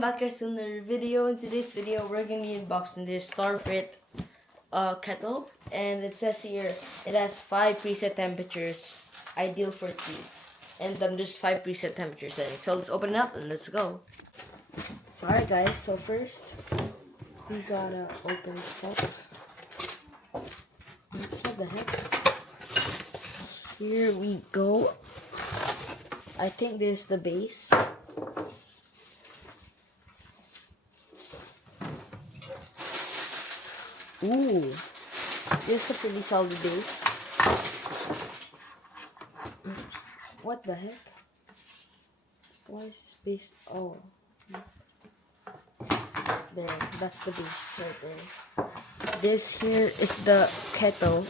Welcome back guys to another video. In today's video we're gonna be unboxing this Starfrit kettle, and it says here it has 5 preset temperatures, ideal for tea, and there's 5 preset temperature settings. So let's open it up and let's go. Alright guys, so first we gotta open this up. What the heck? Here we go. I think this is the base. Ooh, this is a pretty solid base. What the heck? Why is this base? Oh, there, that's the base right there. This here is the kettle,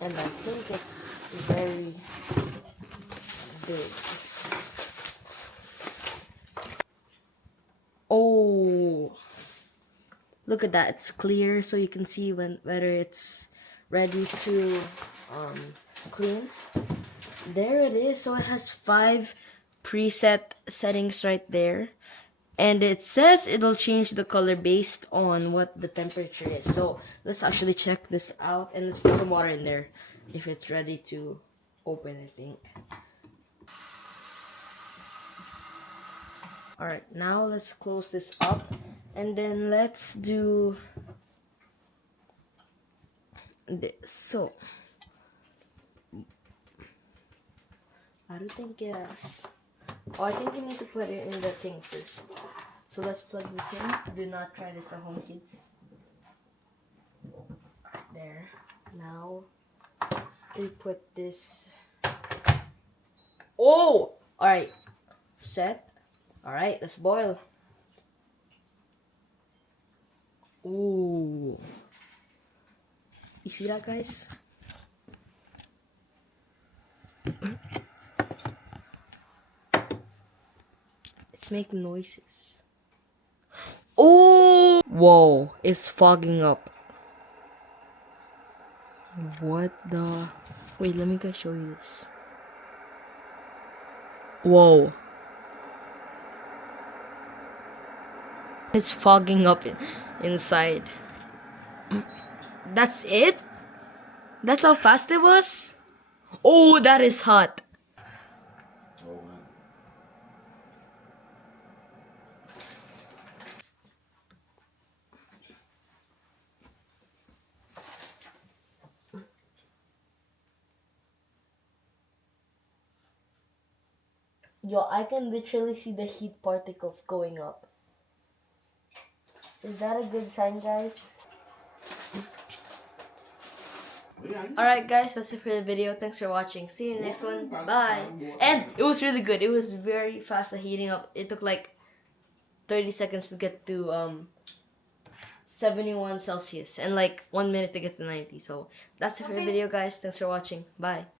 and I think it's very big. Oh, look at that, it's clear, so you can see whether it's ready to clean. There it is. So it has 5 preset settings right there, and it says it'll change the color based on what the temperature is. So let's actually check this out, and let's put some water in there if it's ready to open, I think. Alright, now let's close this up, and then let's do this. So I don't think yes. Oh, I think you need to put it in the thing first. So let's plug this in. Do not try this at home, kids. Right there. Now we put this. Oh! Alright. Set. Alright, let's boil. Ooh. You see that, guys? It's making noises. Oh! Whoa, it's fogging up. What the? Wait, let me guys show you this. Whoa. It's fogging up inside. That's it? That's how fast it was? Oh, that is hot. Yo, I can literally see the heat particles going up. Is that a good sign, guys? Alright guys, that's it for the video. Thanks for watching. See you in the next one. Bye. And it was really good. It was very fast at heating up. It took like 30 seconds to get to 71 Celsius and like 1 minute to get to 90. So that's it for the video, guys. Thanks for watching. Bye.